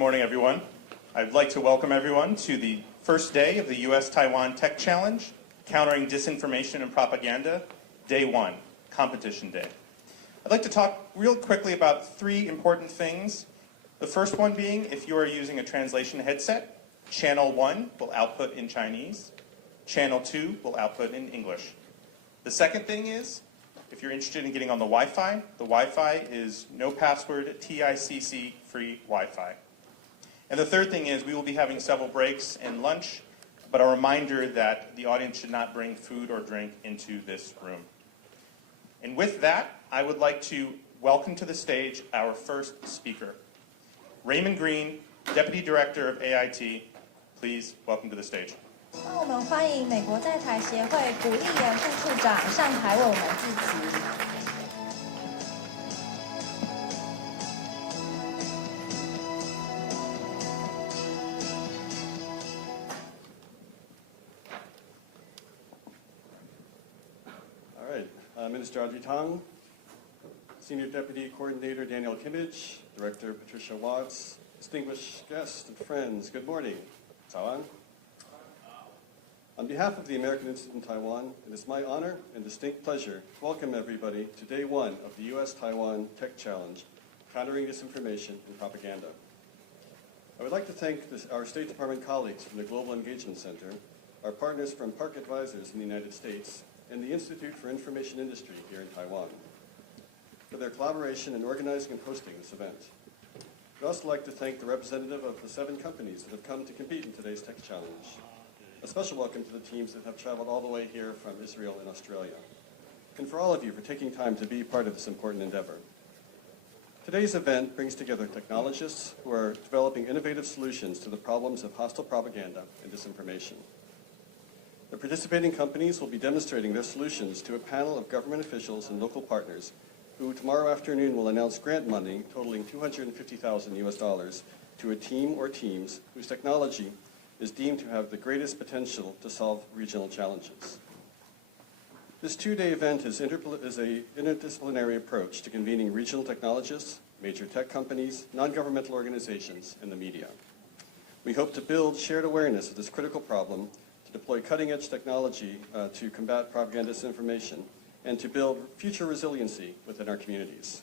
morning, everyone. I'd like to welcome everyone to the first day of the U.S.-Taiwan Tech Challenge, Countering Disinformation and Propaganda, Day 1, Competition Day. I'd like to talk real quickly about three important things. The first one being, if you are using a translation headset, Channel 1 will output in Chinese, Channel 2 will output in English. The second thing is, if you're interested in getting on the Wi-Fi is no password, TICC free Wi-Fi. And the third thing is we will be having several breaks and lunch, but a reminder that the audience should not bring food or drink into this room. And with that, I would like to welcome to the stage our first speaker. Raymond Green, Deputy Director of AIT, please welcome to the stage. 那我们欢迎美国在台协会古力演副处长上台为我们致辞。All right, Minister Audrey Tang, Senior Deputy Coordinator Daniel Kimmage, Director Patricia Watts, distinguished guests and friends, good morning. 早安. On behalf of the American Institute in Taiwan, it is my honor and distinct pleasure to welcome everybody to Day 1 of the U.S.-Taiwan Tech Challenge, Countering Disinformation and Propaganda. I would like to thank our State Department colleagues from the Global Engagement Center, our partners from Park Advisors in the United States, and the Institute for Information Industry here in Taiwan for their collaboration in organizing and hosting this event. I'd also like to thank the representative of the 7 companies that have come to compete in today's Tech Challenge. A special welcome to the teams that have traveled all the way here from Israel and Australia, and for all of you for taking time to be part of this important endeavor. Today's event brings together technologists who are developing innovative solutions to the problems of hostile propaganda and disinformation. The participating companies will be demonstrating their solutions to a panel of government officials and local partners who tomorrow afternoon will announce grant money totaling $250,000 to a team or teams whose technology is deemed to have the greatest potential to solve regional challenges. This 2-day event is an interdisciplinary approach to convening regional technologists, major tech companies, non-governmental organizations, and the media. We hope to build shared awareness of this critical problem, to deploy cutting-edge technology to combat propaganda disinformation, and to build future resiliency within our communities.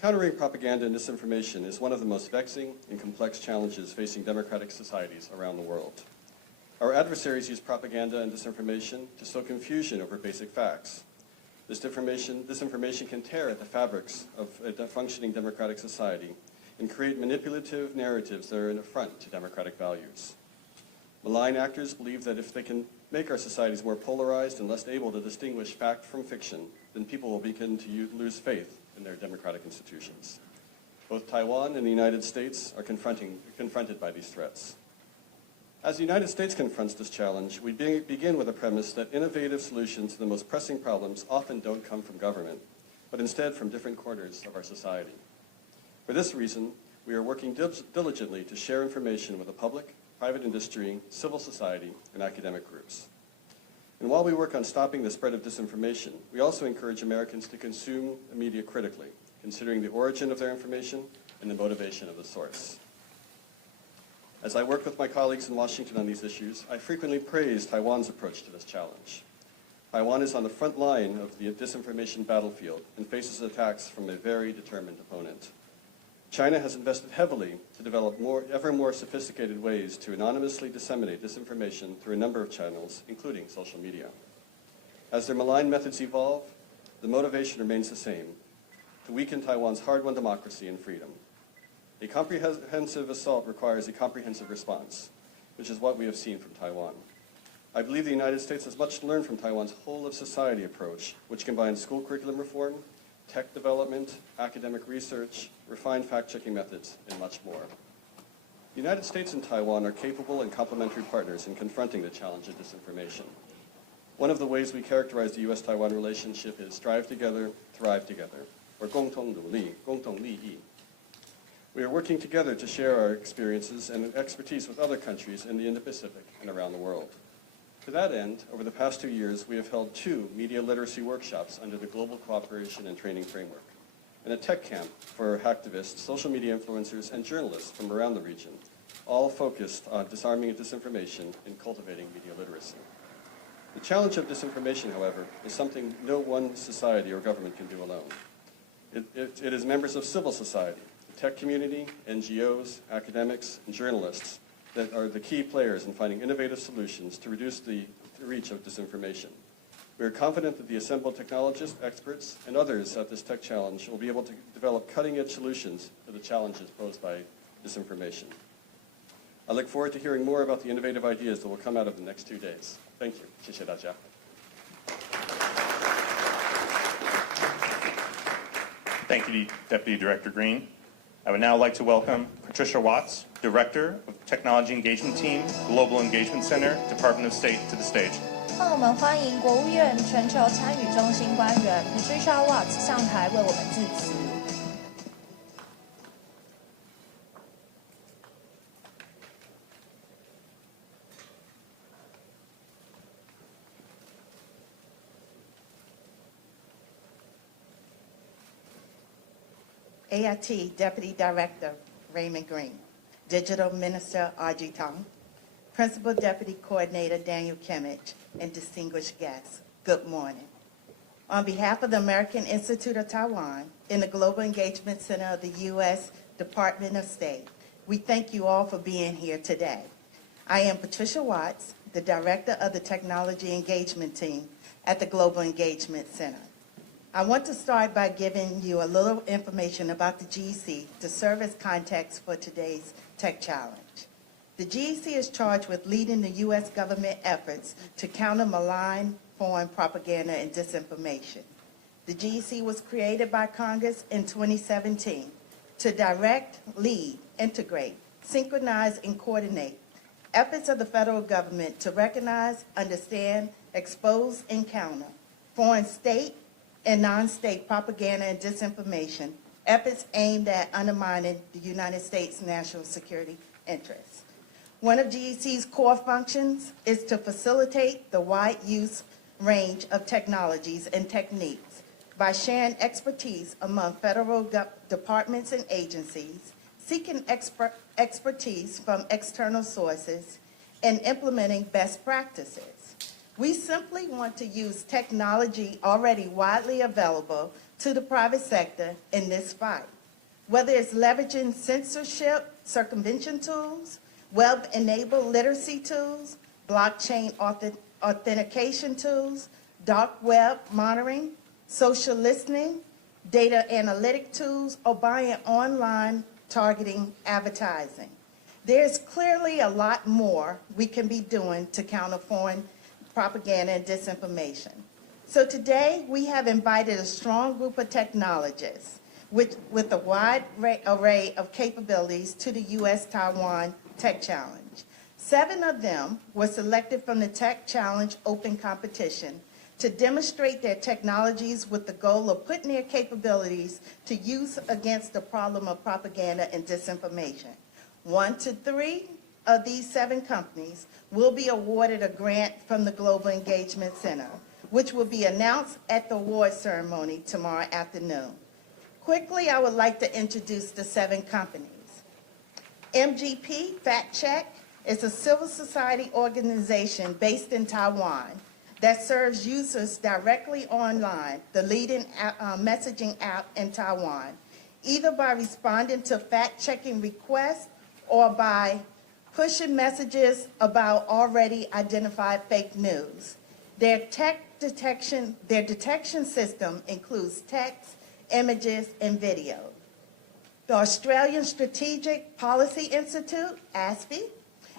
Countering propaganda and disinformation is one of the most vexing and complex challenges facing democratic societies around the world. Our adversaries use propaganda and disinformation to sow confusion over basic facts. This disinformation can tear at the fabrics of a functioning democratic society and create manipulative narratives that are an affront to democratic values. Malign actors believe that if they can make our societies more polarized and less able to distinguish fact from fiction, then people will begin to lose faith in their democratic institutions. Both Taiwan and the United States are confronted by these threats. As the United States confronts this challenge, we begin with a premise that innovative solutions to the most pressing problems often don't come from government, but instead from different corners of our society. For this reason, we are working diligently to share information with the public, private industry, civil society, and academic groups. And while we work on stopping the spread of disinformation, we also encourage Americans to consume media critically, considering the origin of their information and the motivation of the source. As I work with my colleagues in Washington on these issues, I frequently praise Taiwan's approach to this challenge. Taiwan is on the front line of the disinformation battlefield and faces attacks from a very determined opponent. China has invested heavily to develop ever more sophisticated ways to anonymously disseminate disinformation through a number of channels, including social media. As their malign methods evolve, the motivation remains the same: to weaken Taiwan's hard-won democracy and freedom. A comprehensive assault requires a comprehensive response, which is what we have seen from Taiwan. I believe the United States has much to learn from Taiwan's whole-of-society approach, which combines school curriculum reform, tech development, academic research, refined fact-checking methods, and much more. The United States and Taiwan are capable and complementary partners in confronting the challenge of disinformation. One of the ways we characterize the U.S.-Taiwan relationship is strive together, thrive together, or 共同努力, 共同利益. We are working together to share our experiences and expertise with other countries in the Indo-Pacific and around the world. To that end, over the past 2 years, we have held 2 media literacy workshops under the Global Cooperation and Training Framework. and a tech camp for hacktivists, social media influencers, and journalists from around the region, all focused on disarming disinformation and cultivating media literacy. The challenge of disinformation, however, is something no one society or government can do alone. It is members of civil society, the tech community, NGOs, academics, and journalists that are the key players in finding innovative solutions to reduce the reach of disinformation. We are confident that the assembled technologists, experts, and others at this tech challenge will be able to develop cutting-edge solutions to the challenges posed by disinformation. I look forward to hearing more about the innovative ideas that will come out of the next 2 days. Thank you. 谢谢大家. Thank you, Deputy Director Green. I would now like to welcome Patricia Watts, Director of Technology Engagement Team, Global Engagement Center, Department of State, to the stage. 让我们欢迎国务院全球参与中心官员 Patricia Watts 上台为我们致辞。AIT Deputy Director Raymond Green, Digital Minister Audrey Tong, Principal Deputy Coordinator Daniel Kimmich, and distinguished guests, good morning. On behalf of the American Institute of Taiwan and the Global Engagement Center of the U.S. Department of State, we thank you all for being here today. I am Patricia Watts, the Director of the Technology Engagement Team at the Global Engagement Center. I want to start by giving you a little information about the GEC to serve as context for today's Tech Challenge. The GEC is charged with leading the U.S. government efforts to counter malign foreign propaganda and disinformation. The GEC was created by Congress in 2017 to direct, lead, integrate, synchronize, and coordinate efforts of the federal government to recognize, understand, expose, and counter foreign state and non-state propaganda and disinformation, efforts aimed at undermining the United States' national security interests. One of GEC's core functions is to facilitate the wide use range of technologies and techniques by sharing expertise among federal departments and agencies, seeking expertise from external sources, and implementing best practices. We simply want to use technology already widely available to the private sector in this fight, whether it's leveraging censorship circumvention tools, web-enabled literacy tools, blockchain authentication tools, dark web monitoring, social listening, data analytic tools, or buying online targeting advertising. There's clearly a lot more we can be doing to counter foreign propaganda and disinformation. So today we have invited a strong group of technologists with a wide array of capabilities to the U.S.-Taiwan Tech Challenge. 7 of them were selected from the Tech Challenge Open Competition to demonstrate their technologies with the goal of putting their capabilities to use against the problem of propaganda and disinformation. 1 to 3 of these 7 companies will be awarded a grant from the Global Engagement Center, which will be announced at the award ceremony tomorrow afternoon. Quickly, I would like to introduce the 7 companies. Mgp Fact-Check is a civil society organization based in Taiwan that serves users directly online, the leading messaging app in Taiwan, either by responding to fact-checking requests or by pushing messages about already identified fake news. Their detection system includes text, images, and video. The Australian Strategic Policy Institute, ASPI,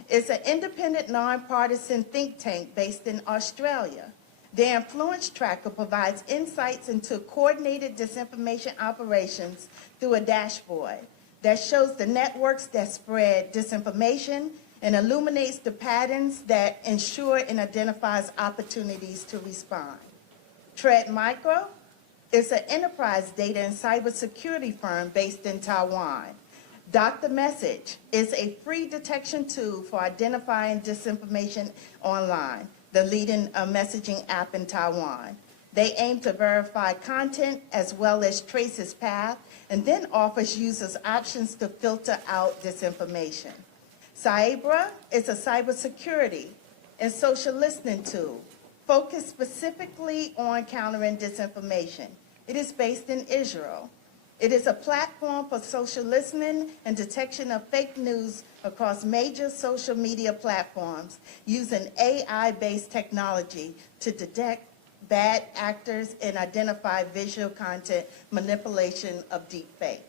is an independent, nonpartisan think tank based in Australia. Their influence tracker provides insights into coordinated disinformation operations through a dashboard that shows the networks that spread disinformation and illuminates the patterns that ensure and identifies opportunities to respond. Tread Micro is an enterprise data and cybersecurity firm based in Taiwan. Dr. Message is a free detection tool for identifying disinformation online, the leading messaging app in Taiwan. They aim to verify content as well as trace its path, and then offers users options to filter out disinformation. Cyabra is a cybersecurity and social listening tool focused specifically on countering disinformation. It is based in Israel. It is a platform for social listening and detection of fake news across major social media platforms using AI-based technology to detect bad actors and identify visual content manipulation of deepfakes.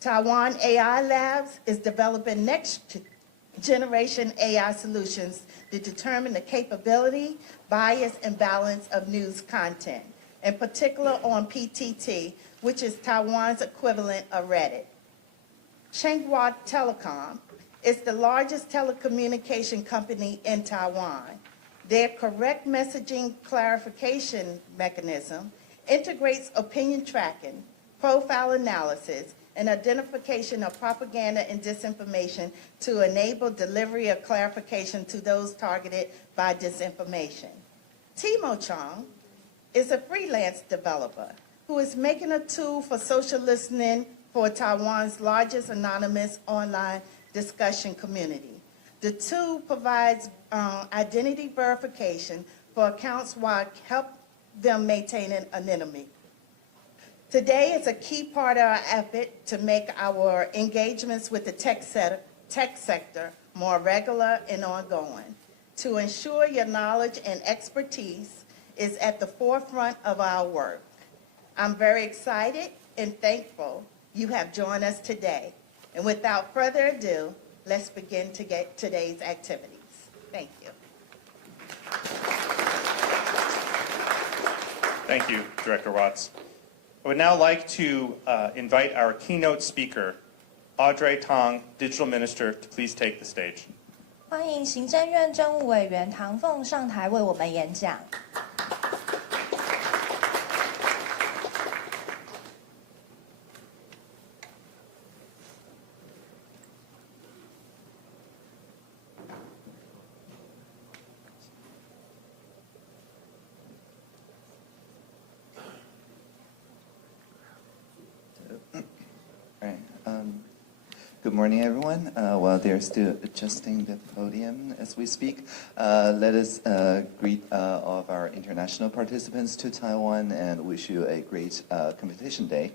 Taiwan AI Labs is developing next generation AI solutions to determine the capability, bias, and balance of news content, in particular on PTT, which is Taiwan's equivalent of Reddit. Changhua Telecom is the largest telecommunication company in Taiwan. Their correct messaging clarification mechanism integrates opinion tracking, profile analysis, and identification of propaganda and disinformation to enable delivery of clarification to those targeted by disinformation. Timo Chong is a freelance developer who is making a tool for social listening for Taiwan's largest anonymous online discussion community. The tool provides identity verification for accounts while help them maintain anonymity. Today is a key part of our effort to make our engagements with the tech sector more regular and ongoing, to ensure your knowledge and expertise is at the forefront of our work. I'm very excited and thankful you have joined us today. And without further ado, let's begin to get today's activities. Thank you. Thank you, Director Watts. I would now like to invite our keynote speaker, Audrey Tang, Digital Minister, to please take the stage. 欢迎行政院政务委员唐凤上台为我们演讲。Good morning, everyone. While they're still adjusting the podium as we speak, let us greet all of our international participants to Taiwan and wish you a great competition day.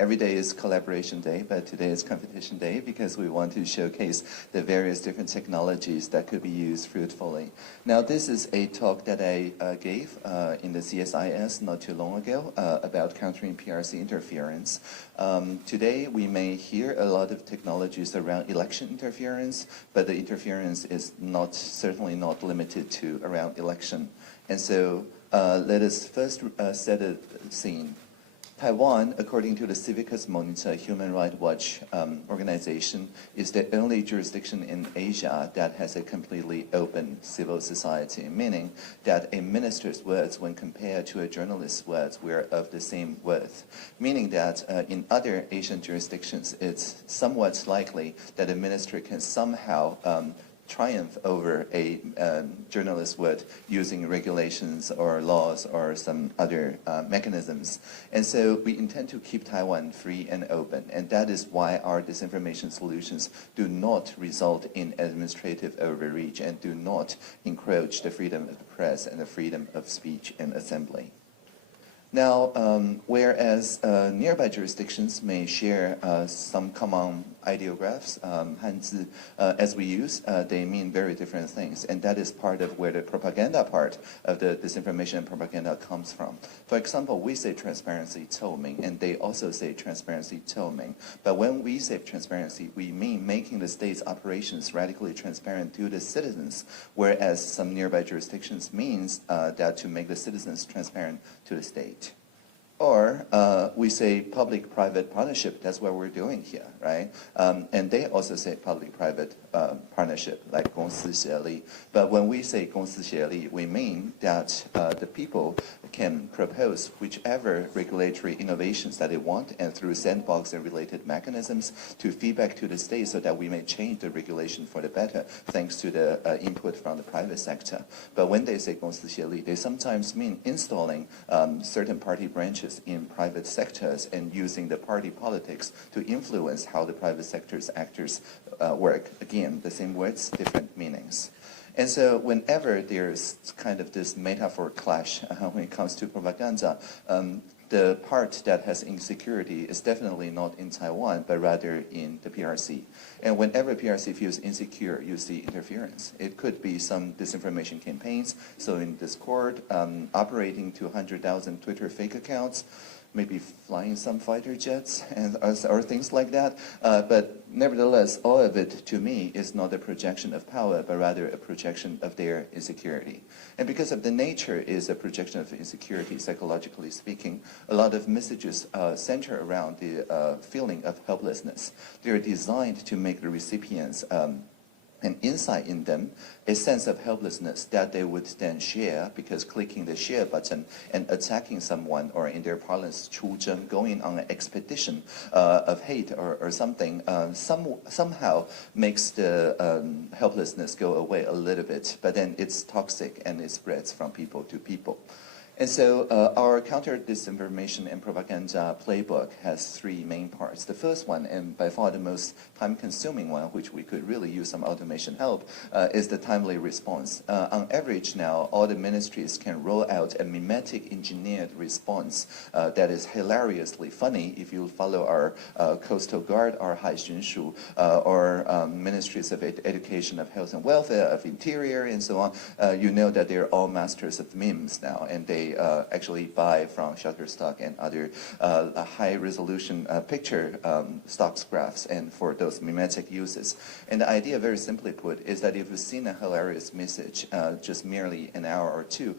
Every day is collaboration day, but today is competition day because we want to showcase the various different technologies that could be used fruitfully. Now, this is a talk that I gave in the CSIS not too long ago about countering PRC interference. Today, we may hear a lot of technologies around election interference, but the interference is certainly not limited to around election. And so let us first set a scene. Taiwan, according to the Civicus Monitor Human Rights Watch organization, is the only jurisdiction in Asia that has a completely open civil society, meaning that a minister's words, when compared to a journalist's words, were of the same worth. Meaning that in other Asian jurisdictions, it's somewhat likely that a minister can somehow triumph over a journalist would using regulations or laws or some other mechanisms. And so we intend to keep Taiwan free and open. And that is why our disinformation solutions do not result in administrative overreach and do not encroach the freedom of the press and the freedom of speech and assembly. Now, whereas nearby jurisdictions may share some common ideographs, Hanzi, as we use, they mean very different things. And that is part of where the propaganda part of the disinformation and propaganda comes from. For example, we say transparency, 透明, and they also say transparency, 透明. But when we say transparency, we mean making the state's operations radically transparent to the citizens, whereas some nearby jurisdictions means that to make the citizens transparent to the state. Or we say public-private partnership. That's what we're doing here, right? And they also say public-private partnership, like 公私协力. But when we say 公私协力, we mean that the people can propose whichever regulatory innovations that they want, and through sandbox and related mechanisms to feedback to the state so that we may change the regulation for the better, thanks to the input from the private sector. But when they say 公私协力, they sometimes mean installing certain party branches in private sectors and using the party politics to influence how the private sector's actors work. Again, the same words, different meanings. And so whenever there's kind of this metaphor clash when it comes to propaganda, the part that has insecurity is definitely not in Taiwan, but rather in the PRC. And whenever PRC feels insecure, you see interference. It could be some disinformation campaigns, so in Discord, operating 200,000 Twitter fake accounts, maybe flying some fighter jets and or things like that. But nevertheless, all of it, to me, is not a projection of power, but rather a projection of their insecurity. And because of the nature is a projection of insecurity, psychologically speaking, a lot of messages center around the feeling of helplessness. They're designed to make the recipients an insight in them, a sense of helplessness that they would then share, because clicking the share button and attacking someone, or in their parlance, 出征, going on an expedition of hate or something, somehow makes the helplessness go away a little bit, but then it's toxic and it spreads from people to people. And so our counter-disinformation and propaganda playbook has three main parts. The first one, and by far the most time-consuming one, which we could really use some automation help, is the timely response. On average now, all the ministries can roll out a mimetic engineered response that is hilariously funny. If you follow our Coastal Guard, our Haixunshu, or ministries of education, of health and welfare, of interior, and so on, you know that they're all masters of memes now, and they actually buy from Shutterstock and other high-resolution picture stocks graphs, and for those mimetic uses. And the idea, very simply put, is that if you've seen a hilarious message just merely an hour or two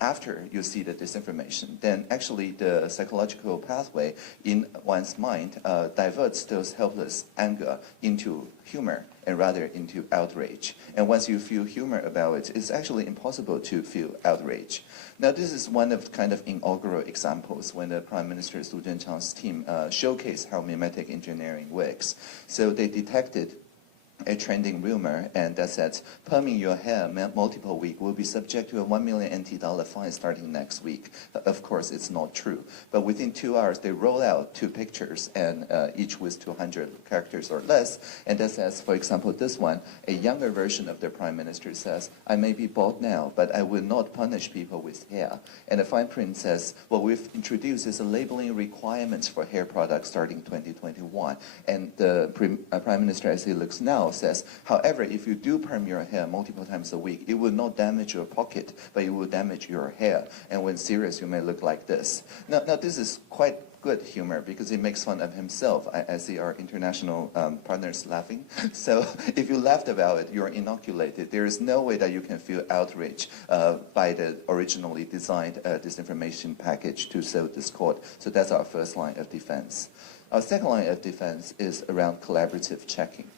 after you see the disinformation, then actually the psychological pathway in one's mind diverts those helpless anger into humor, and rather into outrage. And once you feel humor about it, it's actually impossible to feel outrage. Now, this is one of kind of inaugural examples when the Prime Minister Su Zhenchang's team showcased how mimetic engineering works. So they detected a trending rumor, and that said, perming your hair multiple weeks will be subject to a 1 million NT dollar fine starting next week. Of course, it's not true. But within 2 hours, they roll out 2 pictures, and each with 200 characters or less. And that says, for example, this one, a younger version of the Prime Minister says, I may be bald now, but I will not punish people with hair. And the fine print says, what we've introduced is a labeling requirements for hair products starting 2021. And the Prime Minister, as he looks now, says, however, if you do perm your hair multiple times a week, it will not damage your pocket, but it will damage your hair. And when serious, you may look like this. Now this is quite good humor, because it makes fun of himself. I see our international partners laughing. So if you laughed about it, you're inoculated. There is no way that you can feel outraged by the originally designed disinformation package to sow discord. So that's our first line of defense. Our second line of defense is around collaborative checking.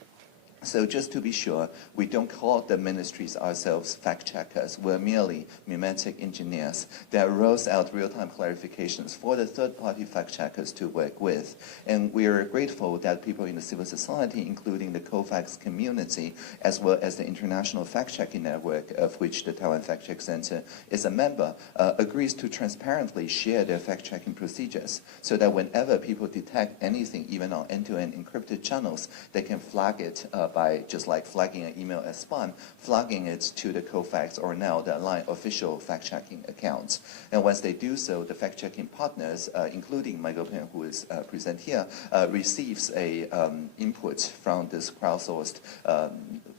So just to be sure, we don't call the ministries ourselves fact-checkers. We're merely mimetic engineers that rolls out real-time clarifications for the third-party fact-checkers to work with. And we are grateful that people in the civil society, including the COFAX community, as well as the International Fact-Checking Network, of which the Taiwan Fact-Check Center is a member, agrees to transparently share their fact-checking procedures, so that whenever people detect anything, even on end-to-end encrypted channels, they can flag it by just like flagging an email as spam, flagging it to the COFAX or now the Line official fact-checking accounts. And once they do so, the fact-checking partners, including Michael Penn, who is present here, receives a input from this crowdsourced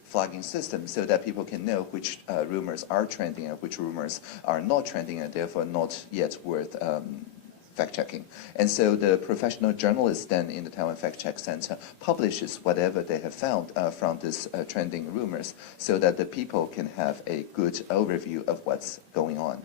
flagging system, so that people can know which rumors are trending and which rumors are not trending, and therefore not yet worth fact-checking. And so the professional journalists then in the Taiwan Fact-Check Center publishes whatever they have found from this trending rumors, so that the people can have a good overview of what's going on.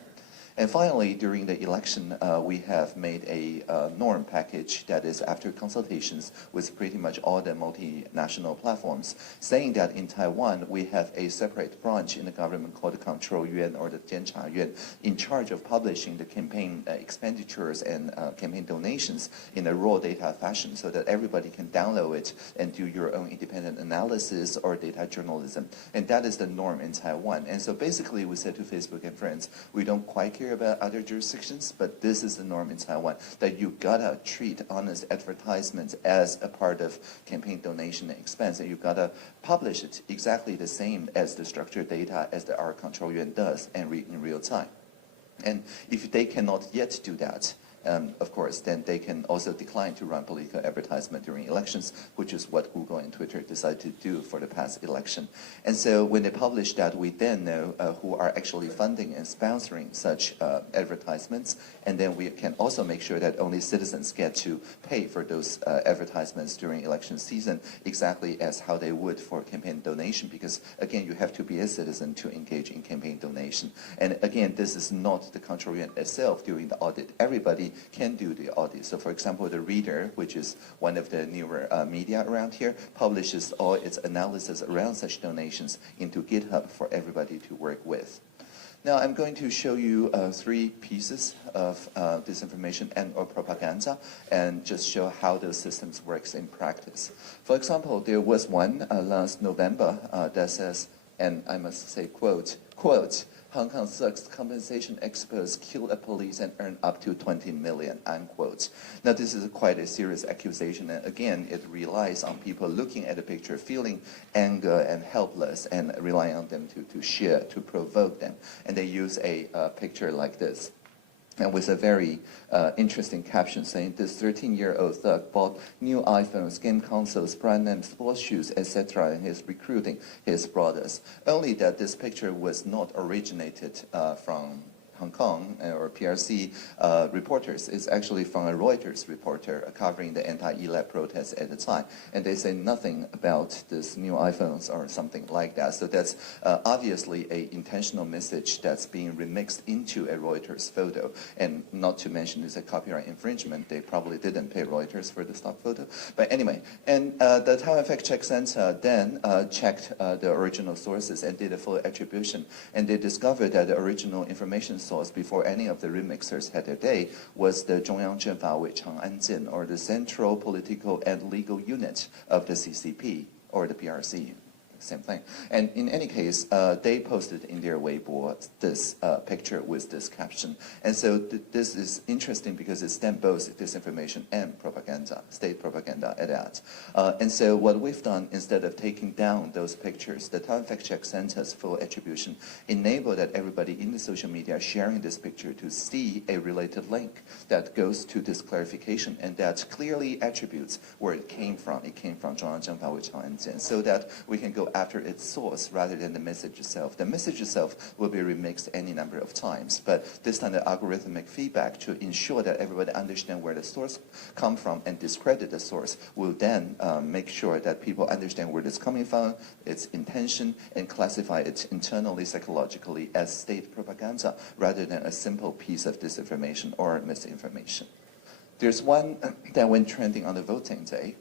And finally, during the election, we have made a norm package that is after consultations with pretty much all the multinational platforms, saying that in Taiwan, we have a separate branch in the government called the Control Yuan or the Jiancha Yuan in charge of publishing the campaign expenditures and campaign donations in a raw data fashion so that everybody can download it and do your own independent analysis or data journalism. And that is the norm in Taiwan. And so basically we said to Facebook and friends, we don't quite care about other jurisdictions, but this is the norm in Taiwan, that you gotta treat honest advertisements as a part of campaign donation and expense, and you gotta publish it exactly the same as the structured data as the our Control Yuan does and read in real time. And if they cannot yet do that, of course, then they can also decline to run political advertisement during elections, which is what Google and Twitter decided to do for the past election. And so when they publish that, we then know who are actually funding and sponsoring such advertisements, and then we can also make sure that only citizens get to pay for those advertisements during election season, exactly as how they would for campaign donation, because again, you have to be a citizen to engage in campaign donation. And again, this is not the Control Yuan itself doing the audit. Everybody can do the audit. So for example, the Reader, which is one of the newer media around here, publishes all its analysis around such donations into GitHub for everybody to work with. Now I'm going to show you 3 pieces of disinformation and or propaganda and just show how those systems works in practice. For example, there was one last November that says, and I must say quote, Hong Kong sucks, compensation experts kill a police and earn up to 20 million, unquote. Now this is quite a serious accusation, and again, it relies on people looking at the picture, feeling anger and helpless, and relying on them to share, to provoke them. And they use a picture like this, and with a very interesting caption saying, this 13-year-old thug bought new iPhones, game consoles, brand name sports shoes, etc. and is recruiting his brothers. Only that this picture was not originated from Hong Kong or PRC reporters. It's actually from a Reuters reporter covering the anti-ELAB protests at the time. And they say nothing about this new iPhones or something like that. So that's obviously an intentional message that's being remixed into a Reuters photo. And not to mention it's a copyright infringement. They probably didn't pay Reuters for the stock photo. But anyway, and the Taiwan Fact-Check Center then checked the original sources and did a full attribution. And they discovered that the original information source before any of the remixers had their day was the 中央政法委长安监, or the Central Political and Legal Unit of the CCP, or the PRC. Same thing. And in any case, they posted in their Weibo this picture with this caption. And so this is interesting because it's then both disinformation and propaganda, state propaganda at that. And so what we've done, instead of taking down those pictures, the Taiwan Fact-Check Center's full attribution enabled that everybody in the social media sharing this picture to see a related link that goes to this clarification and that clearly attributes where it came from. It came from 中央政法委长安监, so that we can go after its source rather than the message itself. The message itself will be remixed any number of times, but this time the algorithmic feedback to ensure that everybody understand where the source come from and discredit the source will then make sure that people understand where it's coming from, its intention, and classify it internally, psychologically as state propaganda rather than a simple piece of disinformation or misinformation. There's one that went trending on the voting day.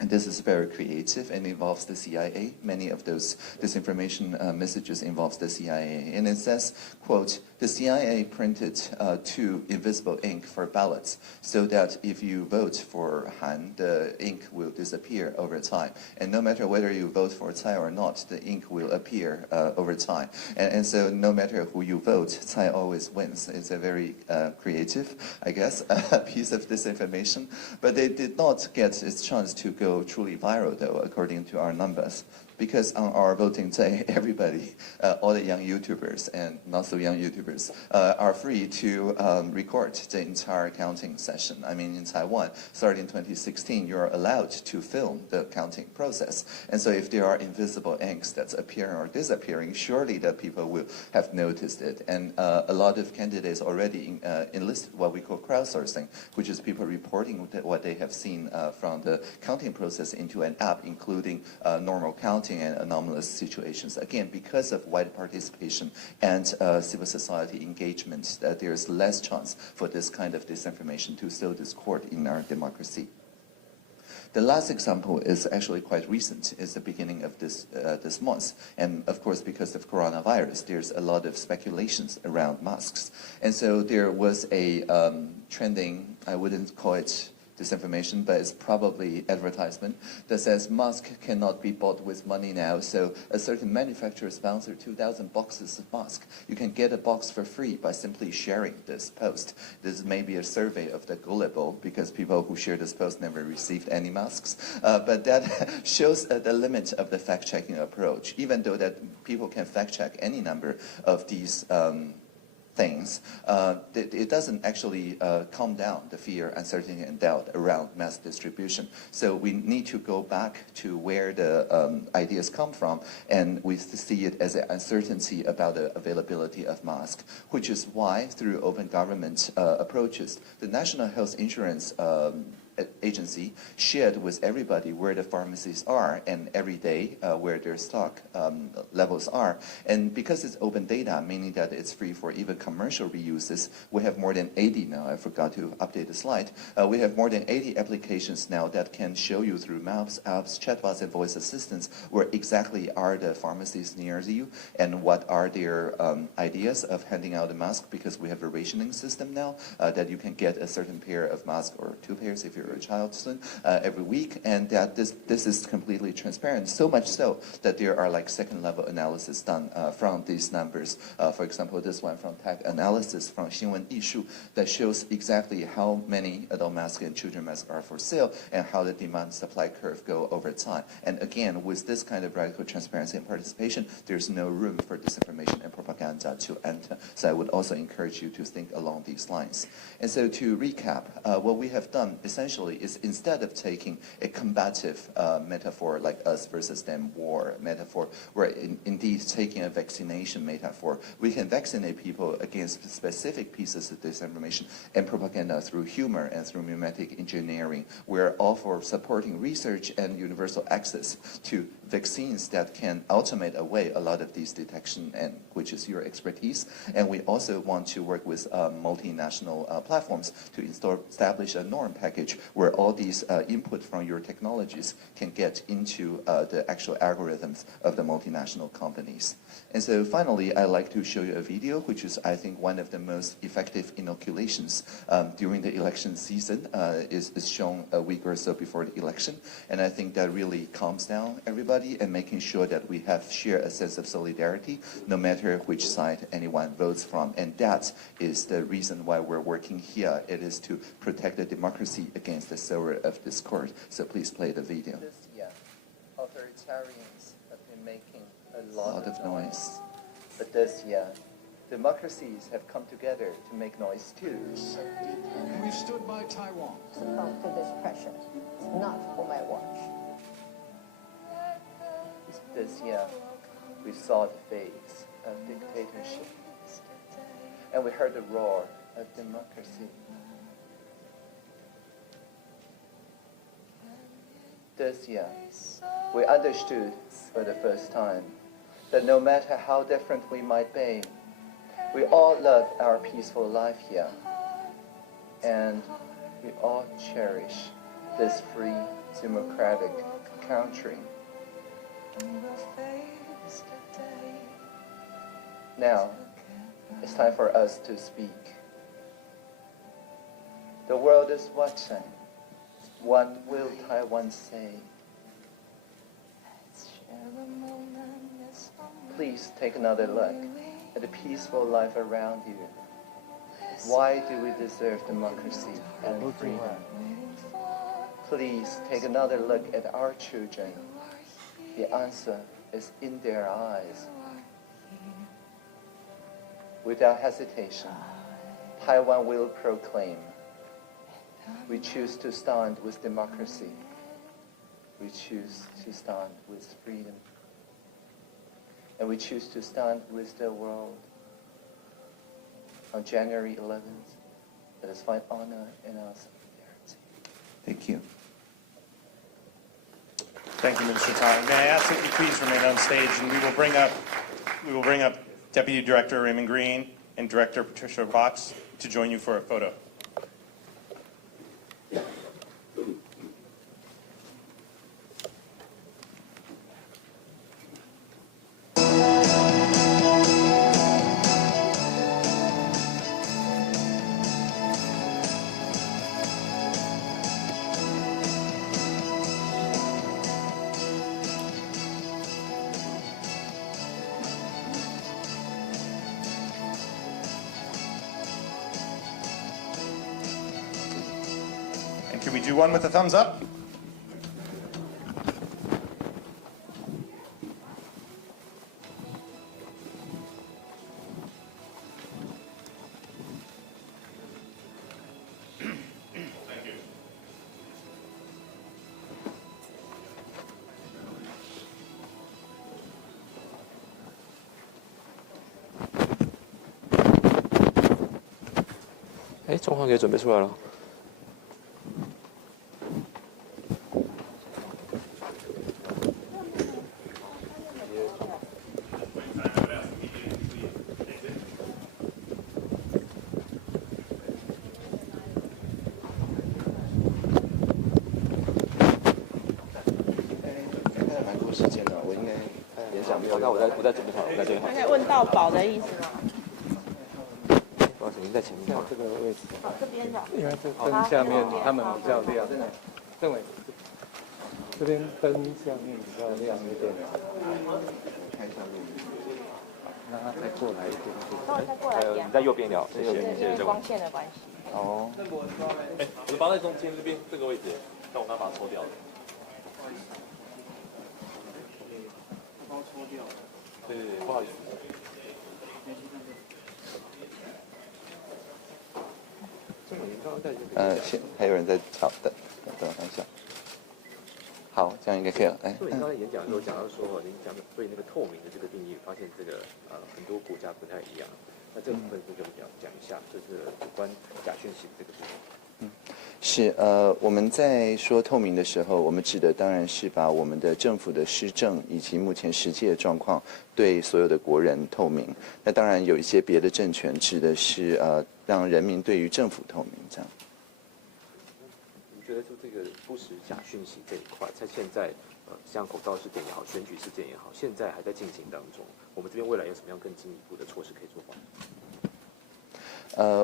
And this is very creative and involves the CIA. Many of those disinformation messages involves the CIA. And it says, quote, the CIA printed 2 invisible ink for ballots so that if you vote for Han, the ink will disappear over time. And no matter whether you vote for Tsai or not, the ink will appear over time. And so no matter who you vote, Tsai always wins. It's a very creative, I guess, piece of disinformation. But they did not get its chance to go truly viral, though, according to our numbers. Because on our voting day, everybody, all the young YouTubers and not so young YouTubers, are free to record the entire counting session. I mean, in Taiwan, starting in 2016, you're allowed to film the counting process. And so if there are invisible inks that's appearing or disappearing, surely that people will have noticed it. And a lot of candidates already enlisted what we call crowdsourcing, which is people reporting what they have seen from the counting process into an app, including normal counting confronting and anomalous situations. Again, because of wide participation and civil society engagement, there's less chance for this kind of disinformation to sow discord in our democracy. The last example is actually quite recent. It's the beginning of this month. And of course, because of coronavirus, there's a lot of speculations around masks. And so there was a trending, I wouldn't call it disinformation, but it's probably advertisement that says masks cannot be bought with money now. So a certain manufacturer sponsored 2,000 boxes of masks. You can get a box for free by simply sharing this post. This may be a survey of the gullible because people who share this post never received any masks. But that shows the limit of the fact-checking approach. Even though that people can fact-check any number of these things, it doesn't actually calm down the fear, uncertainty, and doubt around mass distribution. So we need to go back to where the ideas come from, and we see it as an uncertainty about the availability of masks, which is why through open government approaches, the National Health Insurance Agency shared with everybody where the pharmacies are and every day where their stock levels are. And because it's open data, meaning that it's free for even commercial reuses, we have more than 80 now. I forgot to update the slide. We have more than 80 applications now that can show you through maps, apps, chatbots, and voice assistants where exactly are the pharmacies near you and what are their ideas of handing out a mask, because we have a rationing system now that you can get a certain pair of masks or 2 pairs if you're a child soon every week, and that this is completely transparent, so much so that there are like second-level analysis done from these numbers. For example, this one from Tech Analysis from 新闻艺术 that shows exactly how many adult masks and children masks are for sale and how the demand-supply curve go over time. And again, with this kind of radical transparency and participation, there's no room for disinformation and propaganda to enter. So I would also encourage you to think along these lines. And so to recap, what we have done essentially is instead of taking a combative metaphor like us versus them war metaphor, we're indeed taking a vaccination metaphor. We can vaccinate people against specific pieces of disinformation and propaganda through humor and through mimetic engineering. We're all for supporting research and universal access to vaccines that can automate away a lot of these detection, and which is your expertise. And we also want to work with multinational platforms to establish a norm package where all these input from your technologies can get into the actual algorithms of the multinational companies. And so finally, I'd like to show you a video, which is, I think, one of the most effective inoculations during the election season, is shown a week or so before the election. And I think that really calms down everybody and making sure that we share a sense of solidarity, no matter which side anyone votes from. And that is the reason why we're working here. It is to protect the democracy against the sower of discord. So please play the video. This year, authoritarians have been making a lot of noise. But this year, democracies have come together to make noise too. We stood by Taiwan. Succumb to this pressure. Not for my watch. This year, we saw the face of dictatorship. And we heard the roar of democracy. This year, we understood for the first time that no matter how different we might be, we all love our peaceful life here. And we all cherish this free, democratic country. Now, it's time for us to speak. The world is watching. What will Taiwan say? Please take another look at the peaceful life around you. Why do we deserve democracy and freedom? Please take another look at our children. The answer is in their eyes. Without hesitation, Taiwan will proclaim, we choose to stand with democracy. We choose to stand with freedom. And we choose to stand with the world. On January 11th, let us find honor in our solidarity. Thank you. Thank you, Minister Tong. May I ask that you please remain on stage, and we will bring up Deputy Director Raymond Green and Director Patricia Watts to join you for a photo. And can we do one with a thumbs up? Thank you.哎，状况可以准备出来了。蛮多时间的，我应该演讲没有。那我在准备好了，我在这边好。可以问到饱的意思吗？不好意思，您在前面。这个位置，这边的。因为这灯下面他们比较亮。政委，这边灯下面比较亮一点。那他再过来一点点。稍微再过来一点。你在右边聊，谢谢，谢谢。光线的关系。哦。哎，我的包在中间这边这个位置，但我刚把它抽掉了。包抽掉了。对，不好意思。还有人在吵，等一下。好，这样应该可以了。哎，就你刚才演讲的时候讲到说，您讲对那个透明的这个定义，发现这个很多国家不太一样。那这个部分是跟我们讲一下，就是有关假讯息这个部分。是我们在说透明的时候，我们指的当然是把我们的政府的施政以及目前实际的状况对所有的国人透明。那当然有一些别的政权指的是让人民对于政府透明这样。你觉得说这个不实假讯息这一块，在现在像口罩事件也好，选举事件也好，现在还在进行当中。我们这边未来有什么样更进一步的措施可以做吗？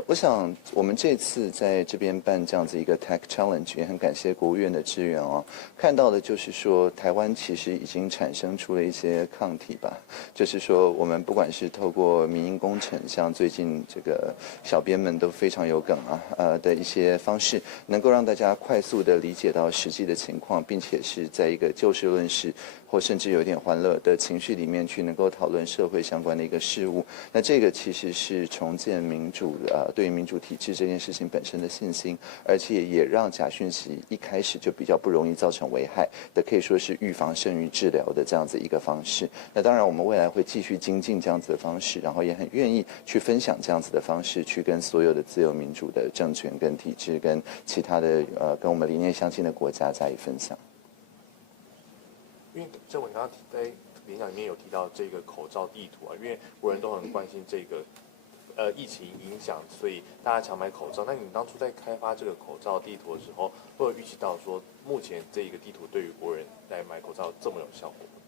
我想我们这次在这边办这样子一个 Tech Challenge， 也很感谢国务院的支援哦。看到的就是说，台湾其实已经产生出了一些抗体吧，就是说我们不管是透过民营工程，像最近这个小编们都非常有梗的一些方式，能够让大家快速的理解到实际的情况，并且是在一个就事论事或甚至有点欢乐的情绪里面去能够讨论社会相关的一个事物。那这个其实是重建民主对于民主体制这件事情本身的信心，而且也让假讯息一开始就比较不容易造成危害的，可以说是预防胜于治疗的这样子一个方式。那当然我们未来会继续精进这样子的方式，然后也很愿意去分享这样子的方式，去跟所有的自由民主的政权跟体制跟其他的跟我们理念相近的国家加以分享。因为政委刚刚在演讲里面有提到这个口罩地图因为国人都很关心这个疫情影响，所以大家常买口罩。那你当初在开发这个口罩地图的时候，会有预期到说，目前这一个地图对于国人来买口罩这么有效果吗？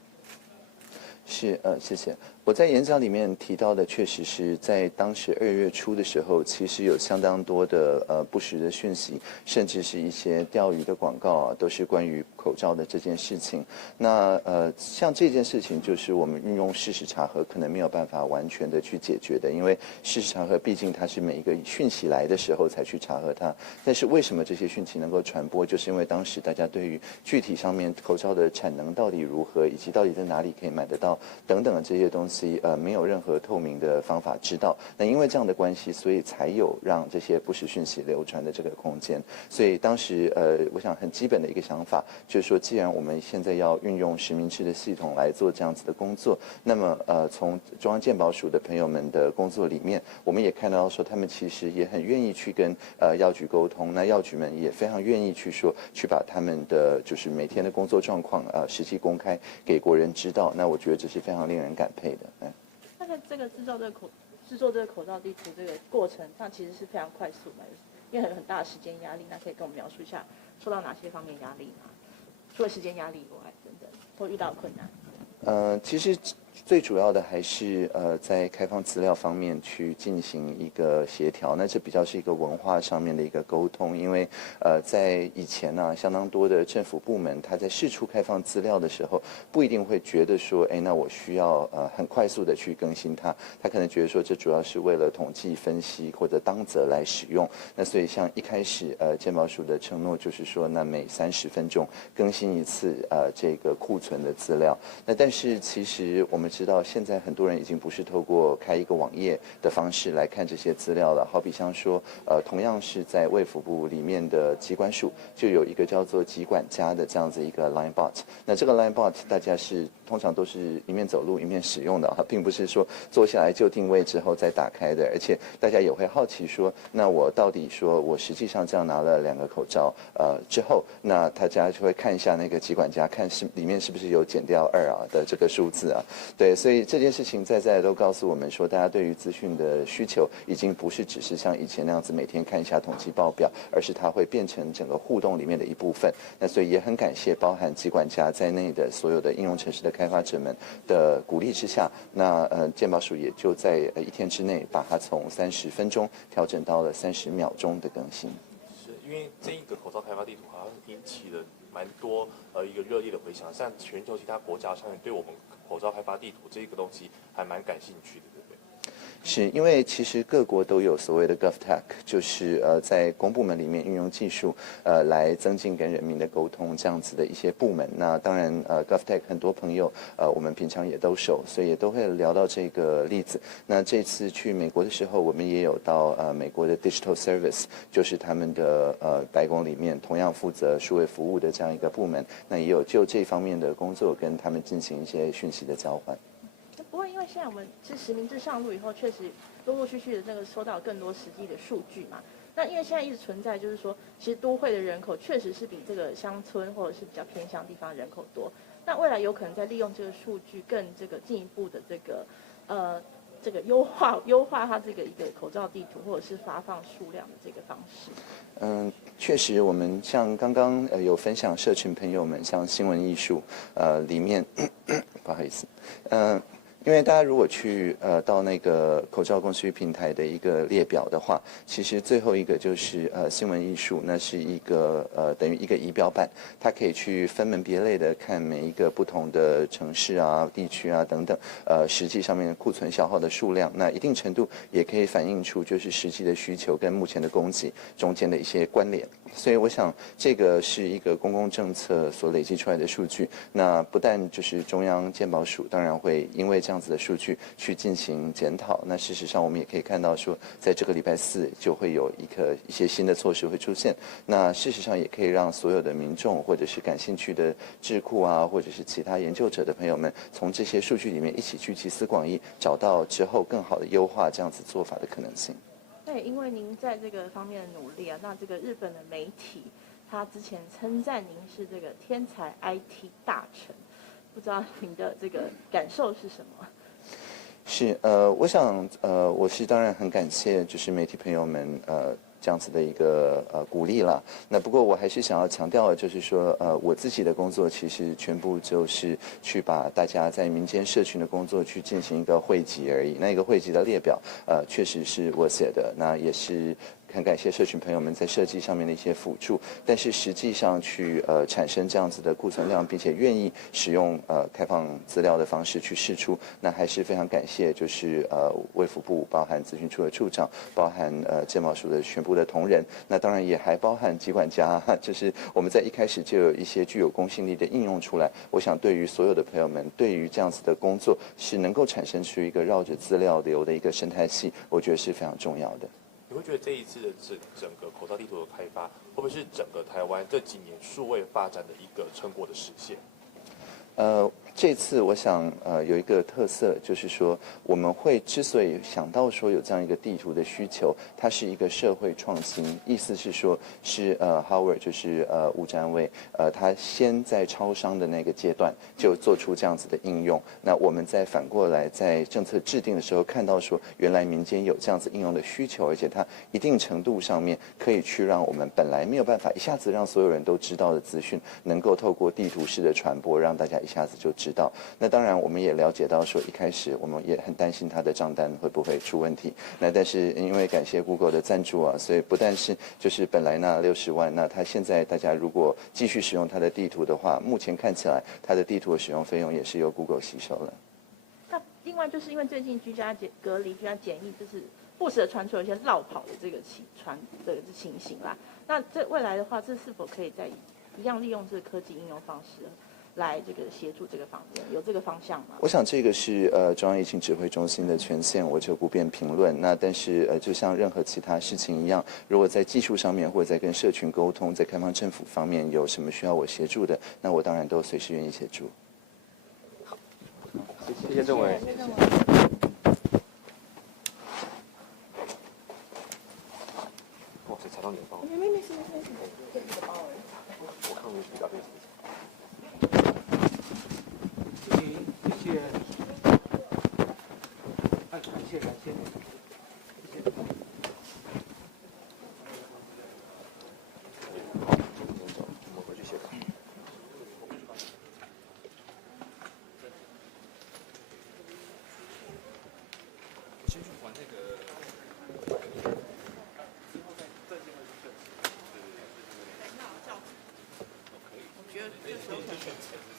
是谢谢。我在演讲里面提到的，确实是在当时2月初的时候，其实有相当多的不实的讯息，甚至是一些钓鱼的广告都是关于口罩的这件事情。那像这件事情，就是我们运用事实查核可能没有办法完全的去解决的，因为事实查核毕竟它是每一个讯息来的时候才去查核它。但是为什么这些讯息能够传播，就是因为当时大家对于具体上面口罩的产能到底如何，以及到底在哪里可以买得到等等的这些东西。西没有任何透明的方法知道。那因为这样的关系，所以才有让这些不实讯息流传的这个空间。所以当时我想很基本的一个想法就是说，既然我们现在要运用实名制的系统来做这样子的工作，那么从中央健保署的朋友们的工作里面，我们也看到说他们其实也很愿意去跟药局沟通，那药局们也非常愿意去把他们的就是每天的工作状况实际公开给国人知道。那我觉得这是非常令人感佩的。那在这个制作这个口罩地图这个过程上，其实是非常快速的，因为很大的时间压力。那可以跟我们描述一下受到哪些方面压力吗？除了时间压力以外，等等，或遇到困难？其实最主要的还是在开放资料方面去进行一个协调，那这比较是一个文化上面的一个沟通，因为在以前呢，相当多的政府部门，他在释出开放资料的时候，不一定会觉得说，那我需要很快速的去更新它，他可能觉得说这主要是为了统计分析或者当责来使用。那所以像一开始健保署的承诺就是说，那每30分钟更新一次这个库存的资料。那但是其实我们知道，现在很多人已经不是透过开一个网页的方式来看这些资料了。好比像说，同样是在卫福部里面的疾管署，就有一个叫做疾管家的这样子一个 Line Bot。那这个 Line Bot 大家是通常都是一面走路一面使用的，并不是说坐下来就定位之后再打开的。而且大家也会好奇说，那我到底说我实际上这样拿了2个口罩，之后，那大家就会看一下那个疾管家，看里面是不是有减掉2的这个数字啊。对，所以这件事情在都告诉我们说，大家对于资讯的需求已经不是只是像以前那样子每天看一下统计报表，而是它会变成整个互动里面的一部分。那所以也很感谢包含疾管家在内的所有的应用程式的开发者们的鼓励之下，那健保署也就在1天之内把它从30分钟调整到了30秒钟的更新。是因为这一个口罩开发地图好像引起了蛮多一个热烈的回响，像全球其他国家上面对我们口罩开发地图这个东西还蛮感兴趣的，对不对？是因为其实各国都有所谓的 GovTech， 就是在公部门里面运用技术来增进跟人民的沟通这样子的一些部门。那当然GovTech 很多朋友我们平常也都熟，所以也都会聊到这个例子。那这次去美国的时候，我们也有到美国的 Digital Service， 就是他们的白宫里面同样负责数位服务的这样一个部门，那也有就这方面的工作跟他们进行一些讯息的交换。不过，因为现在我们是实名制上路以后，确实陆陆续续的这个收到更多实际的数据嘛。那因为现在一直存在，就是说，其实都会的人口确实是比这个乡村或者是比较偏乡地方人口多。那未来有可能在利用这个数据，更这个进一步的这个优化它这个一个口罩地图或者是发放数量的这个方式。确实，我们像刚刚有分享社群朋友们，像新闻艺术里面，不好意思，因为大家如果去到那个口罩供需平台的一个列表的话，其实最后一个就是新闻艺术，那是一个等于一个仪表板，它可以去分门别类的看每一个不同的城市啊、地区啊等等，实际上面库存消耗的数量，那一定程度也可以反映出就是实际的需求跟目前的供给中间的一些关联。所以我想这个是一个公共政策所累积出来的数据，那不但就是中央健保署当然会因为这样子的数据去进行检讨，那事实上我们也可以看到说，在这个礼拜4就会有一些新的措施会出现，那事实上也可以让所有的民众或者是感兴趣的智库啊，或者是其他研究者的朋友们，从这些数据里面一起去集思广益，找到之后更好的优化这样子做法的可能性。对，因为您在这个方面的努力啊，那这个日本的媒体他之前称赞您是这个天才 IT 大臣，不知道您的这个感受是什么？是我想我是当然很感谢就是媒体朋友们这样子的一个鼓励了。那不过我还是想要强调的就是说我自己的工作其实全部就是去把大家在民间社群的工作去进行一个汇集而已。那一个汇集的列表确实是我写的，那也是很感谢社群朋友们在设计上面的一些辅助，但是实际上去产生这样子的库存量，并且愿意使用开放资料的方式去释出，那还是非常感谢，就是卫福部包含资讯处的处长，包含健保署的全部的同仁，那当然也还包含疾管家，就是我们在一开始就有一些具有公信力的应用出来。我想对于所有的朋友们，对于这样子的工作是能够产生出一个绕着资料流的一个生态系，我觉得是非常重要的。你会觉得这一次的整个口罩地图的开发，会不会是整个台湾这几年数位发展的一个成果的实现？这次我想有一个特色，就是说我们会之所以想到说有这样一个地图的需求，它是一个社会创新，意思是说是Howard 就是吴展伟他先在超商的那个阶段就做出这样子的应用，那我们再反过来在政策制定的时候看到说原来民间有这样子应用的需求，而且它一定程度上面可以去让我们本来没有办法一下子让所有人都知道的资讯，能够透过地图式的传播，让大家一下子就知道。那当然我们也了解到说一开始我们也很担心它的账单会不会出问题，那但是因为感谢 Google 的赞助啊，所以不但是就是本来那60万，那它现在大家如果继续使用它的地图的话，目前看起来它的地图的使用费用也是由 Google 吸收了。那另外就是因为最近居家隔离、居家检疫，就是不时的传出有一些落跑的这个情形啦。那这未来的话，这是否可以再一样利用这个科技应用方式来这个协助这个方面，有这个方向吗？我想这个是中央疫情指挥中心的权限，我就不便评论。那但是就像任何其他事情一样，如果在技术上面或者在跟社群沟通，在开放政府方面有什么需要我协助的，那我当然都随时愿意协助。好，谢谢政委。哇，谁踩到你的包？没事，这是包而已。我看你比较类似。谢谢，感谢。我们回去写稿。我先去还那个。我觉得这时候可能。